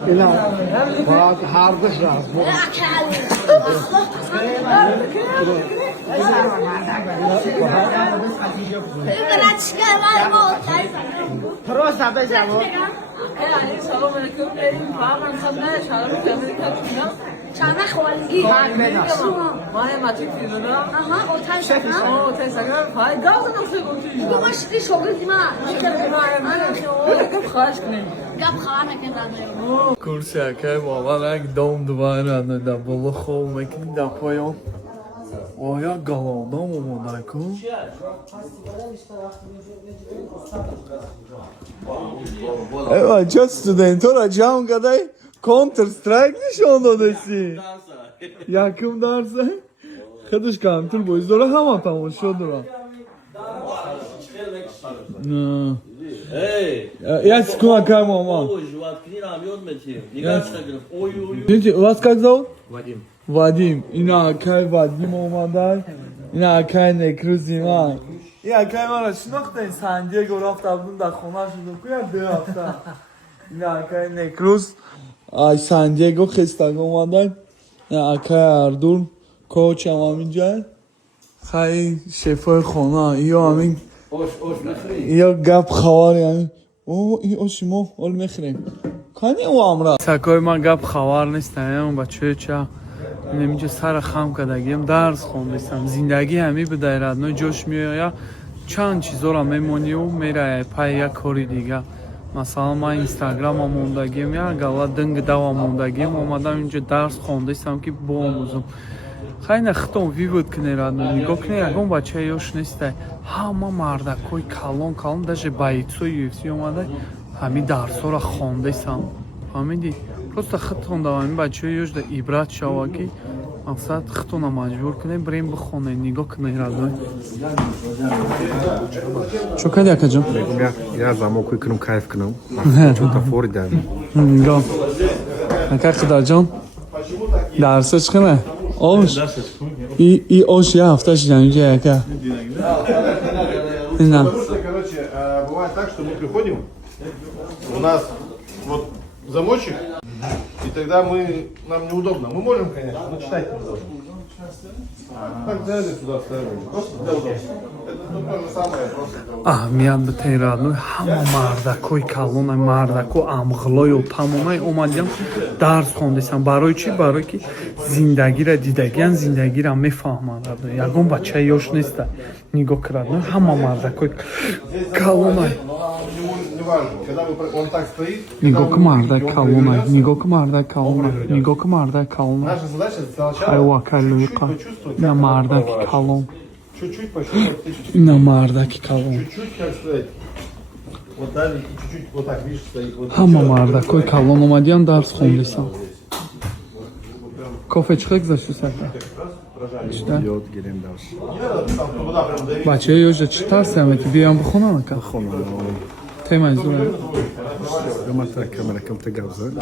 اینا باید هردش راست درست هده جواب سلام علیکم بریم فهم خدمت شهراماکی امریکا کینو شهراماکی خوالینگی مانه ماتریک دیدونا اوتای سگم اوتای سگم پای گاز نقطه گوشی دیگه باشی شغل دیما گپ خواهش کنیم گپ خواهر نکنم کورسی که بابا یک دوم دوباره در بالا خوب میکنی در پایان آیا گلادام اومده کن ایوه چه ستودنت ها را جمع کده کانتر استرایک نشان داده سی یکم درسه خودش کانتر بایز داره همه تماشا داره Я секунду, какая мама? Вас как зовут? Вадим. Вадим. Ина кай Вадим омадай. Ина кай некрузима. Ина кай мара шинохтен Сан-Диего рафта будун дар хона шуд ку я 2 ҳафта. Ина кай некруз ай Сан-Диего хестаг омадай. Ина кай Ардур коч ам аминҷа. Хай шефои хона ё амин یا گپ خبر یعنی او شما اول میخریم کنی او امرا سکای من گپ خبر نیستم بچه چه نمیشه سر خم کدگیم درس خوندم زندگی همی به دایره جوش میآید چند چیزا را میمونی و میره پای یک کاری دیگه مثلا من اینستاگرام موندگیم یا گلا دنگ دوا موندگیم اومدم اینجا درس خوندم که بآموزم خیلی خطون ویود کنه را نگاه کنه یکم بچه یوش نیسته همه مردکوی کلون داشته بایتسو یوفسی اومده همین درس ها را خونده سم فهمیدی؟ پروسته خطون دوامین بچه یوش ده عبرت شوا که مقصد خطون مجبور کنه بریم بخونه نگاه کنه را دوی چو کدی اکا جان؟ یا زماکوی کنم کیف کنم چون تا فوری دارم نگاه اکا خدا جان درسش کنه Ош. И ош я авташ janjia яка. Да. Короче, бывает так, что мы приходим, у нас вот замочек, и тогда нам неудобно. Мы можем, конечно, но читать неудобно. Так взяли сюда вставили. Просто для удобства. Это то же самое, просто для удобства. Аҳамият битаҳирад ҳама мардакои калонаи мардаку амғилою тамомаи омадиам дарс хондисам барои чӣ барои ки зиндагиро дидагиян зиндагиро мефаҳмад ягон бачаи ёш неста нигоҳ карад ҳама мардакои калонай нигоҳ ки мардак калонай нигоҳ ки мардак калонай нигоҳ ки мардак калонай айвакалуиқа ина мардаки калон Чуть-чуть почувствовать. ина мардаки калон Чуть-чуть, как сказать. Вот дали и чуть-чуть вот так, видишь, стоит. Вот ҳама мардакои калон омадиам дарс хондисам кофе чӣ гузаштусака Йод гирем дарс. бачаи ёжа чӣ тарсиам ки биям бихонам ака темаи зура Гамата камера камта гавза.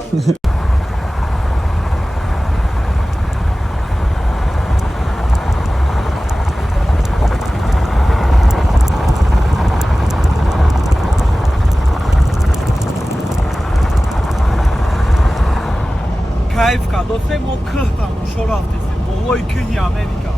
кайф кард досе мо кӯҳ тамошо рафтесем бо Лоик Америка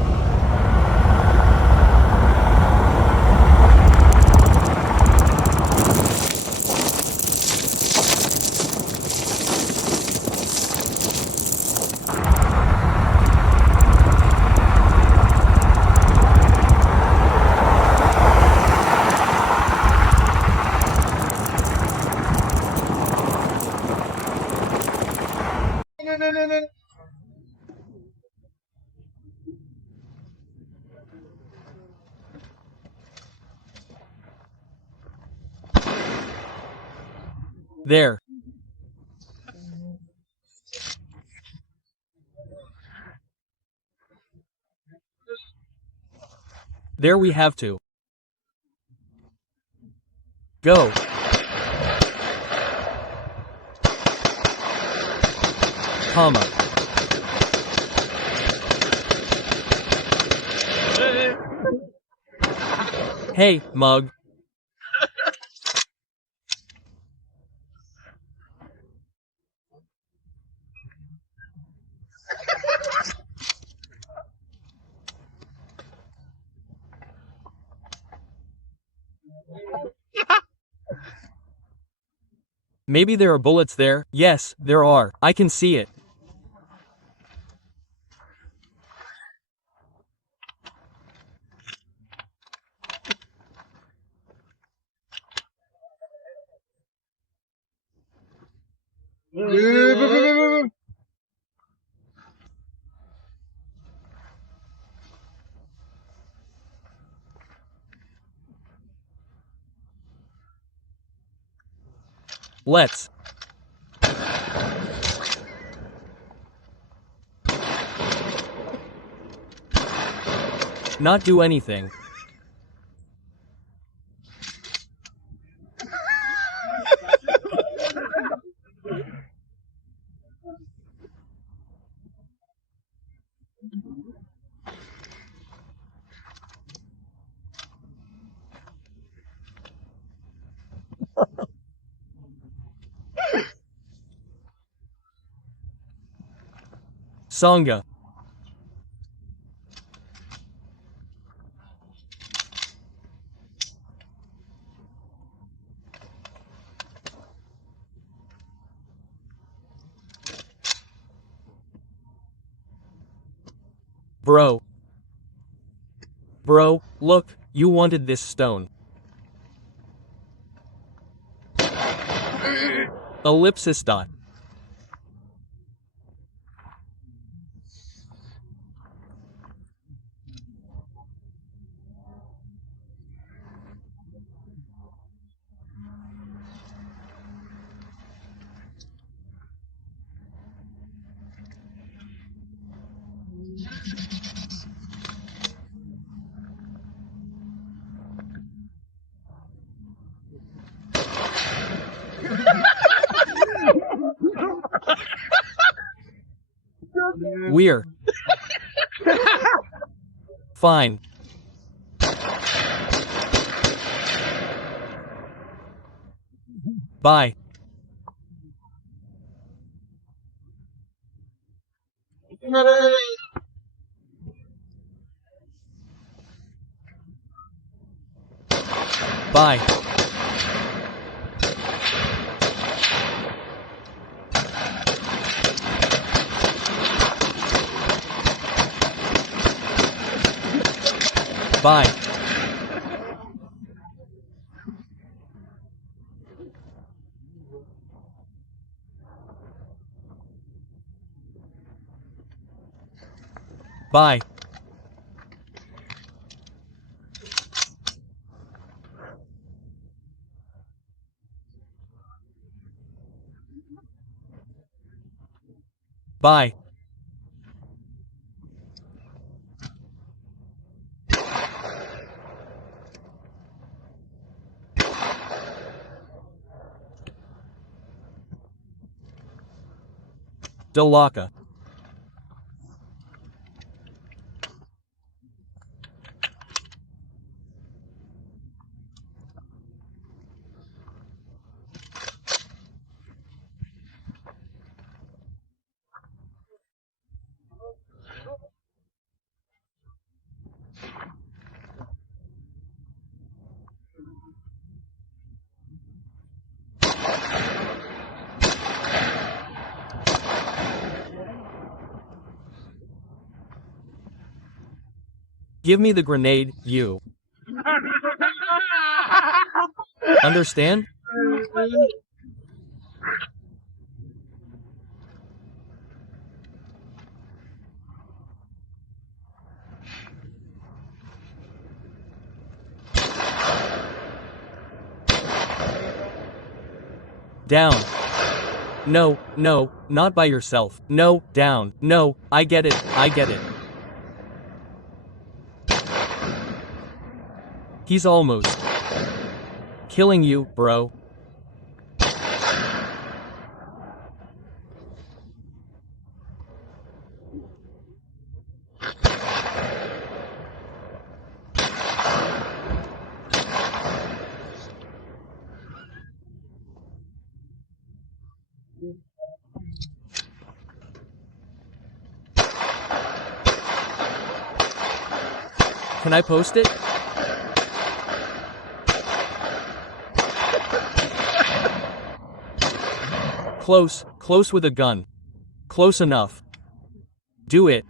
There. There we have to. Go. Comma. Hey, mug. Maybe there are bullets there. Yes, there are. I can see it. Let's not do anything. Sangha. Bro. Bro, look, you wanted this stone. Ellipsis dot. We're fine. Bye. Bye. Bye. Bye. Bye. Dalaka. Give me the grenade, you. Understand? Down. No, no, not by yourself. No, down. No, I get it, I get it. He's almost killing you, bro. Can I post it? Close, close with a gun. Close enough. Do it.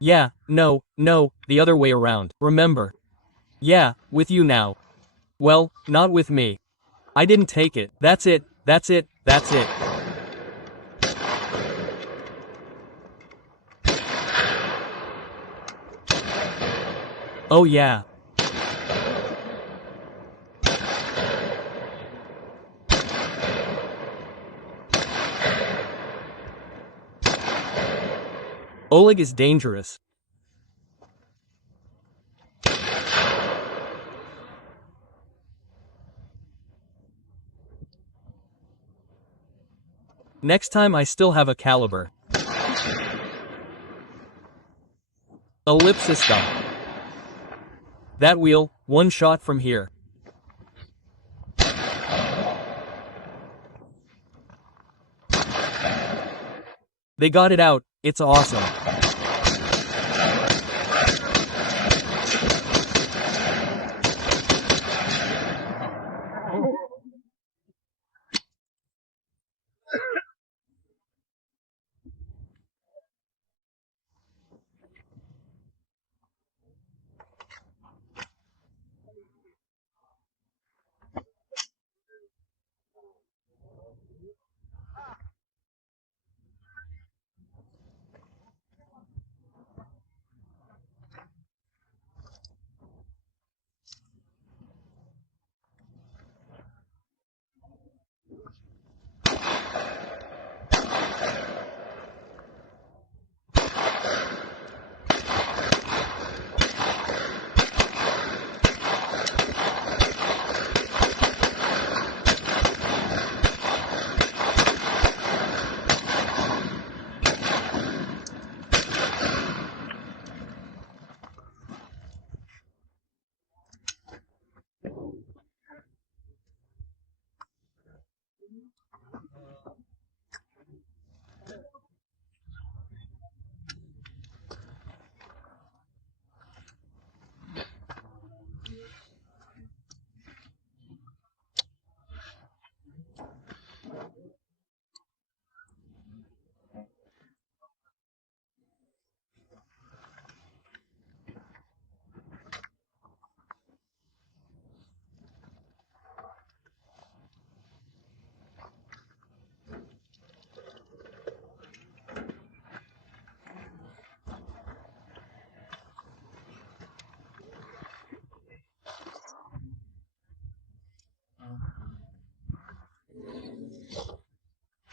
Yeah, no, the other way around. Remember. Yeah, with you now. Well, not with me. I didn't take it. That's it. Oh yeah. Oleg is dangerous. Next time I still have a caliber. Ellipsis stop. That wheel, one shot from here. They got it out, it's awesome.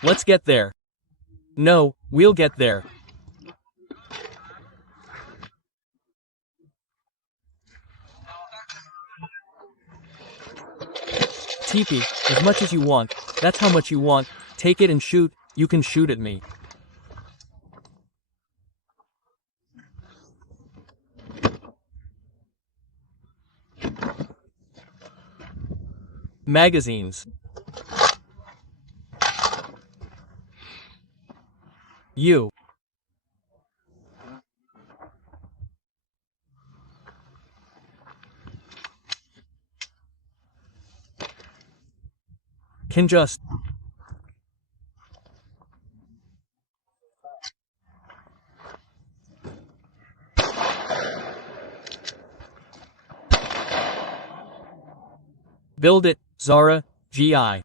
Let's get there. No, we'll get there. TP, as much as you want, that's how much you want, take it and shoot, you can shoot at me. Magazines. You. can just... Build it, Zara, GI.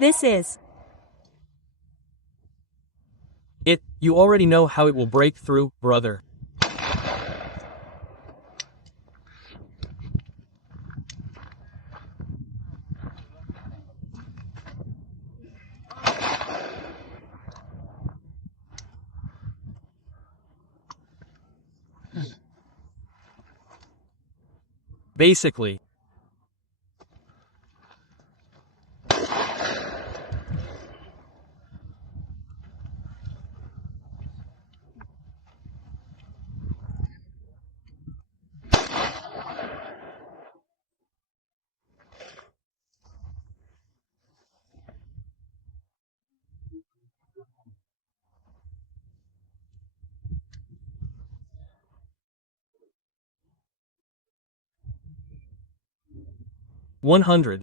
This is. You already know how it will break through, brother. Basically. $100.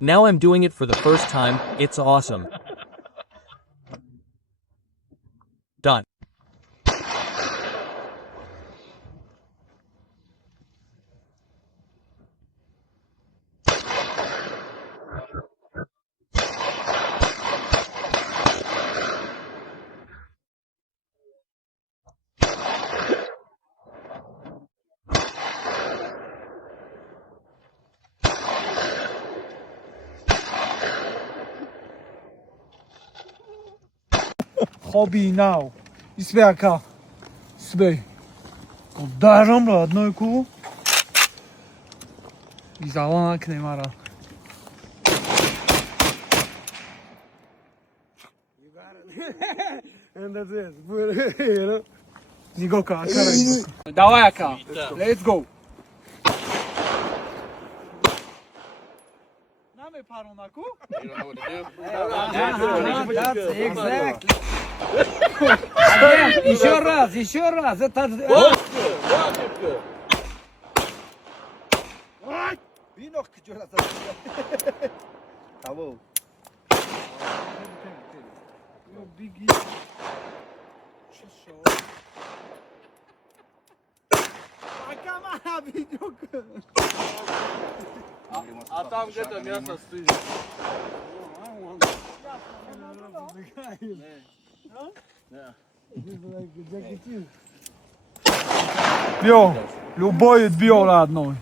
Now I'm doing it for the first time, it's awesome. Done. Hobby now. Isbeka. Sbey. Daram родной ку. Изалана кнемара. Нигока, акара. Давай, ака. Let's go. Name paronaku? You know what to do? That's exactly. Again, еще раз. Это... Винок, Кого? А там где-то мясо стынет. Бьё, любой бьё родной.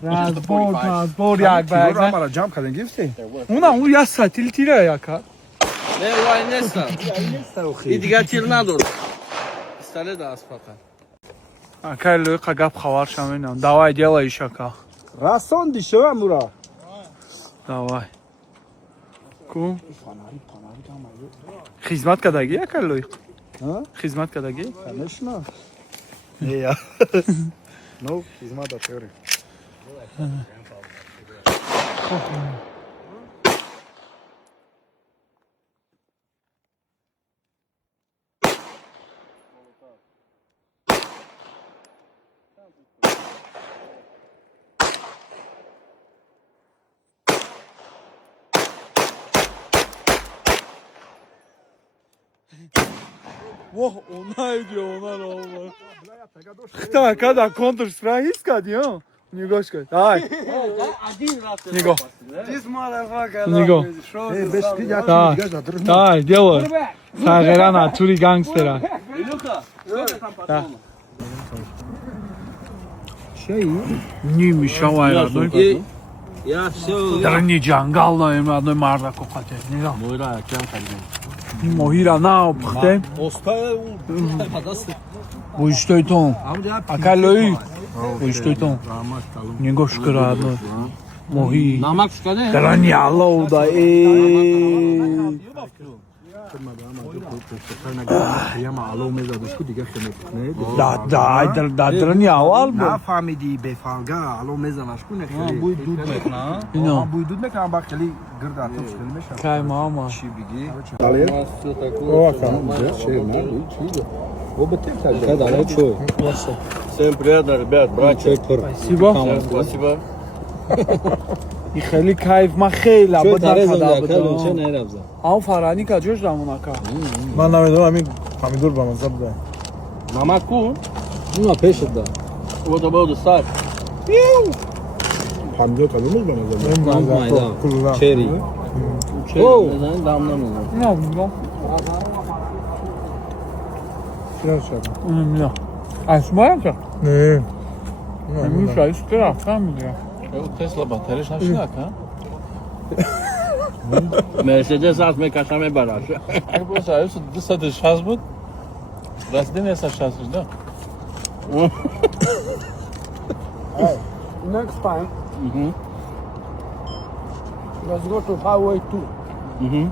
Разбор, як бэг. Рамара jump каден гифти. Уна, я сатил тира яка. Не, вай, неста. И двигатель надо. Стали да, аспака. Ака, Лоик агап хавар шаминам. Давай, делай еще ака. Расон дишо амура. Давай. Ку. Хизмат кадаги ака, Лоик? Хизмат кадаги? Конечно. Я. Ну, хизмат ашери. Во, она идет, она ровно. Кто, когда контур страхис кадио? Не гошка. Давай. Один раз. Не го. This motherfucker. Не го. Давай, делай. Сагера натури гангстера. Илюха, сколько там патронов? Ними шавай родной. Я все. Дрни джангал на им родной марда кохате. Не го. Мойра, кем кадим. Моира на обхте. Оставил. Подасы. Wo ist Teuton? Akaloi. Wo ist Teuton? Ningosh Grado. Mohi. Namak şükade. Garani Allah da da drani awal bu. نفهمیدی به فالگا الو میزنش کنه خیلی Bu dud mekna. اینا بوی دود میکنم با خیلی گرد اتوش خیلی میشه کای ماما چی بگی Всем приятно, ребят, братья. Спасибо. Спасибо. این خیلی کیف من خیلی لابد نکرده بودم اما فرانی کجاش دامون اکا من نمیدونم همین پامیدور با مزه بوده Namak ku. اونا پیشت ده O da bu da sar. پامیدور کدومش با مزه بوده چری Neden damlamıyor? نه بودم چرا شد نه اسمایا که نه همین شایش که رفتم میگه O Tesla bataryası nasıl ha? Mercedes az mı kaçamay baraş. Bu sayı dışa dışaz bu. Rastin esa şahsız da. next time Mhm. let's go to highway 2 Mhm.